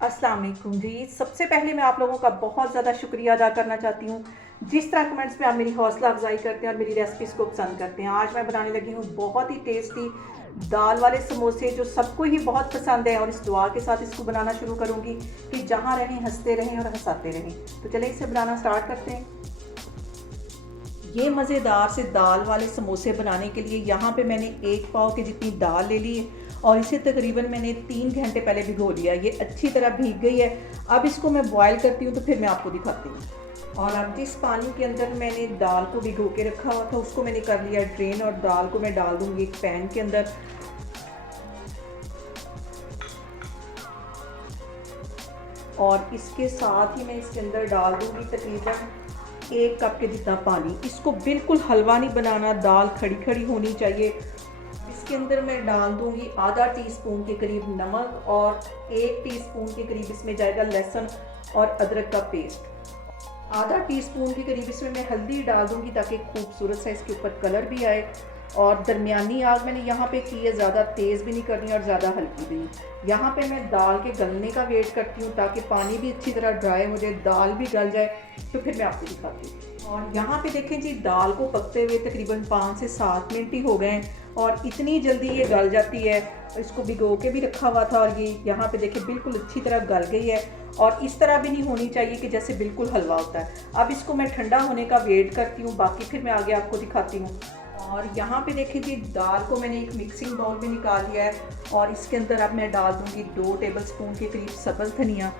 अस्सलाम वालेकुम जी। सबसे पहले मैं आप लोगों का बहुत ज़्यादा शुक्रिया अदा करना चाहती हूँ, जिस तरह कमेंट्स में आप मेरी हौसला अफजाई करते हैं और मेरी रेसिपीज़ को पसंद करते हैं। आज मैं बनाने लगी हूँ बहुत ही टेस्टी दाल वाले समोसे, जो सबको ही बहुत पसंद है, और इस दुआ के साथ इसको बनाना शुरू करूँगी कि जहाँ रहें हंसते रहें और हंसाते रहें। तो चलें इसे बनाना स्टार्ट करते हैं। ये मज़ेदार से दाल वाले समोसे बनाने के लिए यहाँ पे मैंने 1 पाव की जितनी दाल ले ली है और इसे तकरीबन मैंने 3 घंटे पहले भिगो लिया। ये अच्छी तरह भीग गई है। अब इसको मैं बॉयल करती हूँ तो फिर मैं आपको दिखाती हूँ। और अब जिस पानी के अंदर मैंने दाल को भिगो के रखा हुआ था उसको मैंने कर लिया ड्रेन, और दाल को मैं डाल दूँगी एक पैन के अंदर। और इसके साथ ही मैं इसके अंदर डाल दूँगी तकरीबन 1 कप के जितना पानी। इसको बिल्कुल हलवा नहीं बनाना, दाल खड़ी खड़ी होनी चाहिए। इसके अंदर मैं डाल दूंगी आधा टीस्पून के करीब नमक, और 1 टीस्पून के करीब इसमें जाएगा लहसुन और अदरक का पेस्ट। आधा टीस्पून के करीब इसमें मैं हल्दी डाल दूंगी ताकि खूबसूरत सा इसके ऊपर कलर भी आए। और दरमियानी आग मैंने यहाँ पे की है, ज़्यादा तेज़ भी नहीं करनी और ज़्यादा हल्की भी नहीं। यहाँ पे मैं दाल के गलने का वेट करती हूँ ताकि पानी भी अच्छी तरह ड्राई हो जाए, दाल भी गल जाए, तो फिर मैं आपको दिखाती हूँ। और यहाँ पे देखें जी, दाल को पकते हुए तकरीबन 5 से 7 मिनट ही हो गए हैं और इतनी जल्दी ये गल जाती है। इसको भिगो के भी रखा हुआ था और ये यहाँ पे देखिए बिल्कुल अच्छी तरह गल गई है। और इस तरह भी नहीं होनी चाहिए कि जैसे बिल्कुल हलवा होता है। अब इसको मैं ठंडा होने का वेट करती हूँ, बाकी फिर मैं आगे आपको दिखाती हूँ। और यहाँ पे देखिए जी, दाल को मैंने एक मिक्सिंग बाउल में निकाल लिया है और इसके अंदर अब मैं डाल दूँगी 2 टेबलस्पून के करीब सब्ज़ धनिया।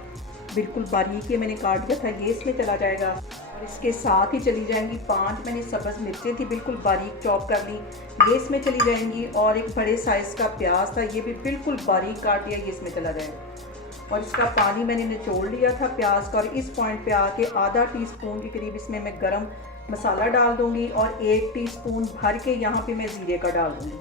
बिल्कुल बारीक ये मैंने काट दिया था, ये इसमें चला जाएगा। और इसके साथ ही चली जाएंगी 5 मैंने सब्ज़ मिर्चें थी बिल्कुल बारीक चॉप कर ली, ये इसमें चली जाएंगी। और एक बड़े साइज़ का प्याज था, ये भी बिल्कुल बारीक काट लिया, ये इसमें चला जाएगा। और इसका पानी मैंने निचोड़ लिया था प्याज का। और इस पॉइंट पे आके आधा टीस्पून के करीब इसमें मैं गरम मसाला डाल दूंगी और 1 टीस्पून भर के यहाँ पे मैं ज़ीरे का डाल दूंगी।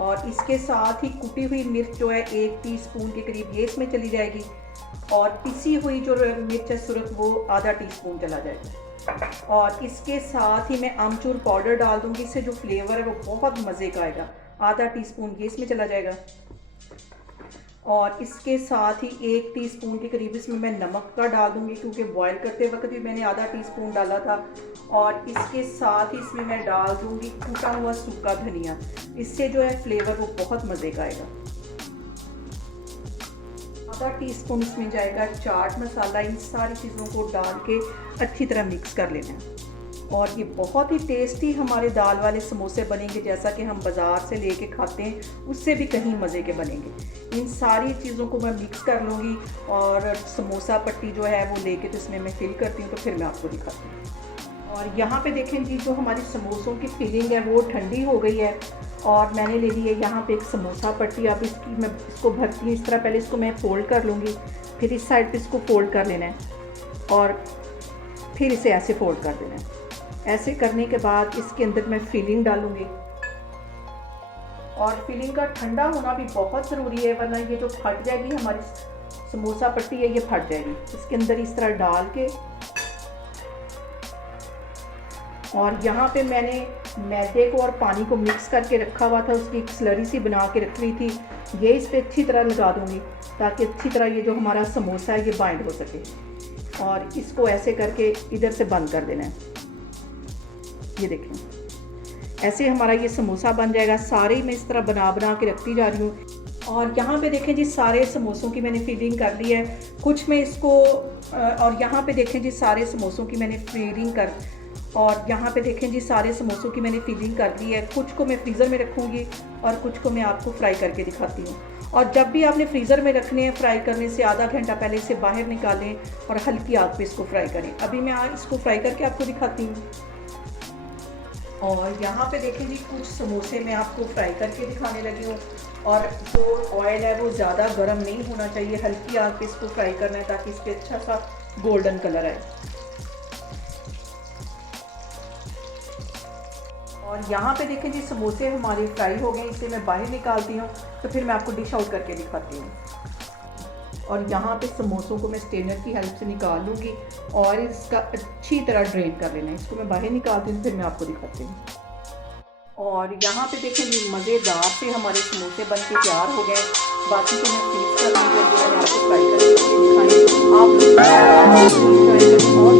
और इसके साथ ही कुटी हुई मिर्च जो है 1 टीस्पून के करीब ये इसमें चली जाएगी। और पिसी हुई जो मिर्च है सुरख, वो आधा टीस्पून चला जाएगा। और इसके साथ ही मैं आमचूर पाउडर डाल दूंगी, इससे जो फ्लेवर है वो बहुत मज़े का आएगा। आधा टीस्पून ये इसमें चला जाएगा। और इसके साथ ही 1 टीस्पून के करीब इसमें मैं नमक का डाल दूंगी, क्योंकि बॉयल करते वक्त भी मैंने आधा टीस्पून डाला था। और इसके साथ ही इसमें मैं डाल दूंगी कूटा हुआ सूखा धनिया, इससे जो है फ्लेवर वो बहुत मज़े का आएगा। आधा टीस्पून इसमें जाएगा चाट मसाला। इन सारी चीज़ों को डाल के अच्छी तरह मिक्स कर लेना है। और ये बहुत ही टेस्टी हमारे दाल वाले समोसे बनेंगे, जैसा कि हम बाज़ार से लेके खाते हैं उससे भी कहीं मज़े के बनेंगे। इन सारी चीज़ों को मैं मिक्स कर लूँगी और समोसा पट्टी जो है वो लेके तो इसमें मैं फिल करती हूँ, तो फिर मैं आपको दिखाती हूँ। और यहाँ पे देखें जी, जो हमारी समोसों की फिलिंग है वो ठंडी हो गई है और मैंने ले ली है यहाँ पे एक समोसा पट्टी। अब मैं इसको भरती हूँ इस तरह। पहले इसको मैं फ़ोल्ड कर लूँगी, फिर इस साइड पे इसको फ़ोल्ड कर लेना है और फिर इसे ऐसे फ़ोल्ड कर देना है। ऐसे करने के बाद इसके अंदर मैं फिलिंग डालूँगी। और फिलिंग का ठंडा होना भी बहुत ज़रूरी है, वरना ये जो फट जाएगी हमारी समोसा पट्टी है, ये फट जाएगी। इसके अंदर इस तरह डाल के, और यहाँ पे मैंने मैदे को और पानी को मिक्स करके रखा हुआ था, उसकी एक स्लरी सी बना के रख ली थी, ये इस पर अच्छी तरह लगा दूँगी ताकि अच्छी तरह ये जो हमारा समोसा है ये बाइंड हो सके। और इसको ऐसे करके इधर से बंद कर देना है। ये देखें, ऐसे हमारा ये समोसा बन जाएगा। सारे मैं इस तरह बना बना के रखती जा रही हूँ। और यहाँ पे देखें जी, सारे समोसों की मैंने फिलिंग कर ली है। कुछ में इसको और यहाँ पे देखें जी, सारे समोसों की मैंने फिलिंग कर और यहाँ पे देखें जी, सारे समोसों की मैंने फिलिंग कर ली है। कुछ को मैं फ्रीज़र में रखूँगी और कुछ को मैं आपको फ्राई करके दिखाती हूँ। और जब भी आपने फ्रीज़र में रखने हैं, फ्राई करने से आधा घंटा पहले इसे बाहर निकालें और हल्की आग पे इसको फ्राई करें। अभी मैं इसको फ्राई करके आपको दिखाती हूँ। और यहाँ पे देखें जी, कुछ समोसे मैं आपको फ्राई करके दिखाने लगी हूँ। और जो ऑयल है वो ज़्यादा गर्म नहीं होना चाहिए, हल्की आग पे इसको फ्राई करना है ताकि इस पर अच्छा सा गोल्डन कलर आए। और यहाँ पे देखें जी, समोसे हमारे फ्राई हो गए। इसे मैं बाहर निकालती हूँ, तो फिर मैं आपको डिश आउट करके दिखाती हूँ। और यहाँ पे समोसों को मैं स्ट्रेनर की हेल्प से निकाल लूँगी और इसका अच्छी तरह ड्रेन कर लेना है। इसको मैं बाहर निकालती हूँ, फिर मैं आपको दिखाती हूँ। और यहाँ पे देखें जी, मज़ेदार से हमारे समोसे बन के तैयार हो गए। बाकी तो मैं फ्रीज कर दूँगी, मैंने आपको फ्राई करके दिखाएँ। आप लोग ट्राई करें और